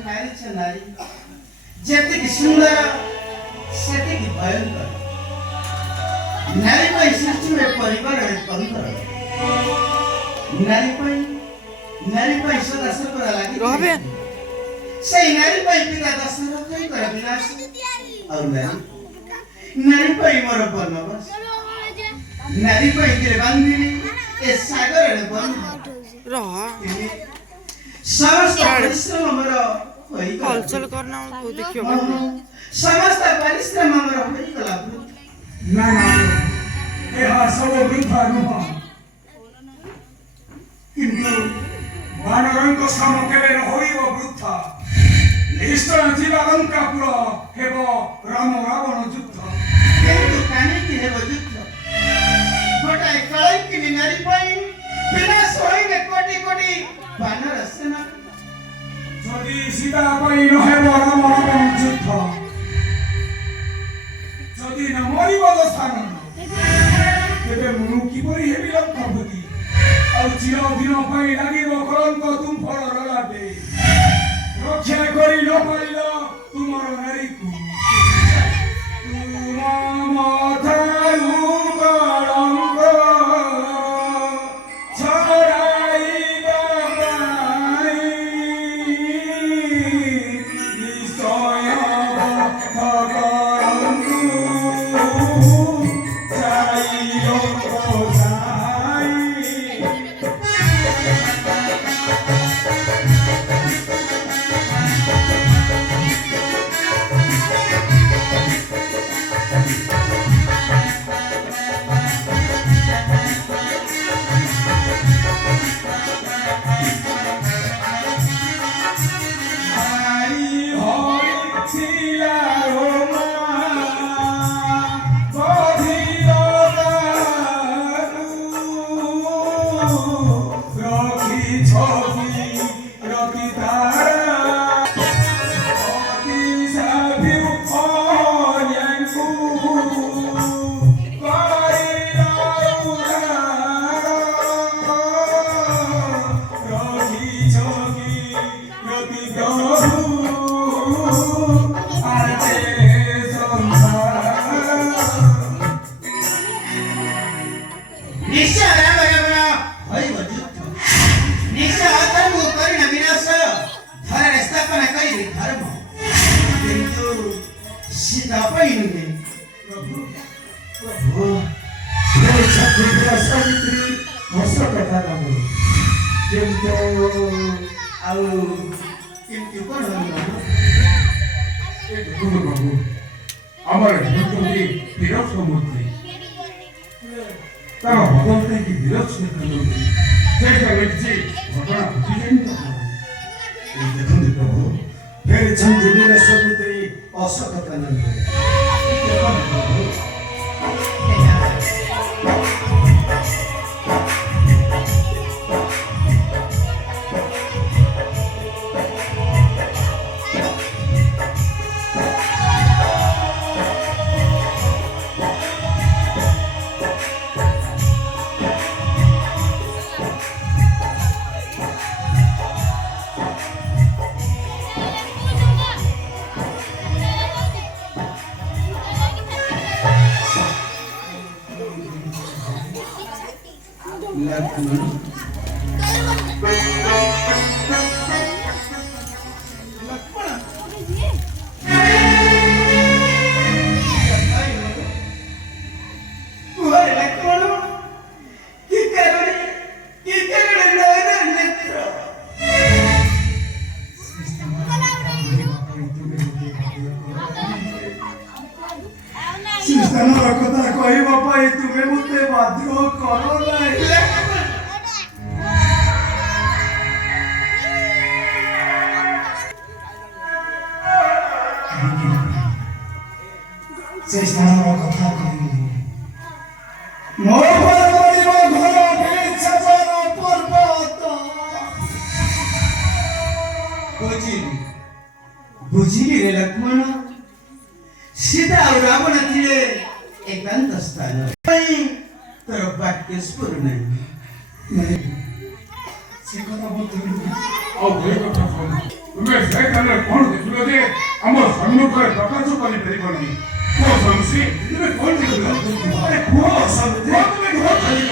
नारी छ नारी ଯେତିକି ସୁନ୍ଦର ସେତିକି ଭୟଙ୍କର ନାରୀ ପାଇଁ ସୃଷ୍ଟି ହୁଏ ପରିବାରରେ ତନ୍ତ୍ର ନାରୀ ପାଇଁ ସଦା ସର୍ବଦା ଲାଗି ସେଇ ନାରୀ ପାଇଁ ପିତା ଦଶରଥଙ୍କର ବିନାଶ ଆଉ ନାରୀ ପାଇଁ ମୋର ବନବାସ ନାରୀ ପାଇଁ ଦିରେ ବାନ୍ଧିଲି ଏ ସାଗରରେ ବନ୍ଧ ସମସ୍ତ ପରିଶ୍ରମ ମୋର हलचल करना देखियो समस्त परिश्रम हमर होई गला ना ना ए सब वृथा नुह किंतु वानरंक सम केले न होइबो वृथा निश्चय जीवलंकापुर हेबो राम रावण युद्ध किंतु कानिति हेबो युद्ध गोटाय कलंकिनी नारी पई विनाश होइने कोटि कोटि वानर सेना যদি সীতা পাই নহেব রাম রাবণ যুদ্ধ যদি ন মরিব দশানন তেবে মনু কিপরি হেবি লঙ্কাপতি ଆଉ চিরদিন পাই লাগিব কলঙ্ক তুম ফলর লাটে রক্ষা করি ন পাইল তুমর নারীকু তুম মাথায়ু কলঙ্ক আমার হিন্দুকে বিরোধ সমুদ্রে তারা ভগবানকে কি বিরোধ সমুদ্রে চেষ্টা করছি ঘটনা বুঝিলেন তো দেখুন প্রভু ফের চন্দ্রবীর সমুদ্রে অসততা নয় কথা কহিবা পাই তুমি মতে বাধ্য করো নাই ସେ ସ୍ଥାନର କଥା କହିଲି ମୋ ଘର କରିବ ଘର ବିଚ୍ଛେଦର ପର୍ବତ ବୁଝିଲି ରେ ଲକ୍ଷ୍ମଣ ସୀତା ଆଉ ରାବଣ ଥିଲେ ଏକାନ୍ତ ସ୍ଥାନ ପାଇଁ ତୋର ବାକ୍ୟ ସ୍ଫୁର ନାହିଁ ସେ କଥା ମଧ୍ୟ ଆଉ ଭୟ କଥା ତୁମେ ସେ କାନରେ କ'ଣ ଦେଖିଲ ଯେ ଆମ ସମ୍ମୁଖରେ ପ୍ରକାଶ କରିପାରିବନି? କୁହ ସ୍ୱାମୀ, ତୁମେ କ'ଣ ଦେଖିଲ? ଆରେ କୁହ ସ୍ୱାମୀ, ତୁମେ କୁହ ଖାଲି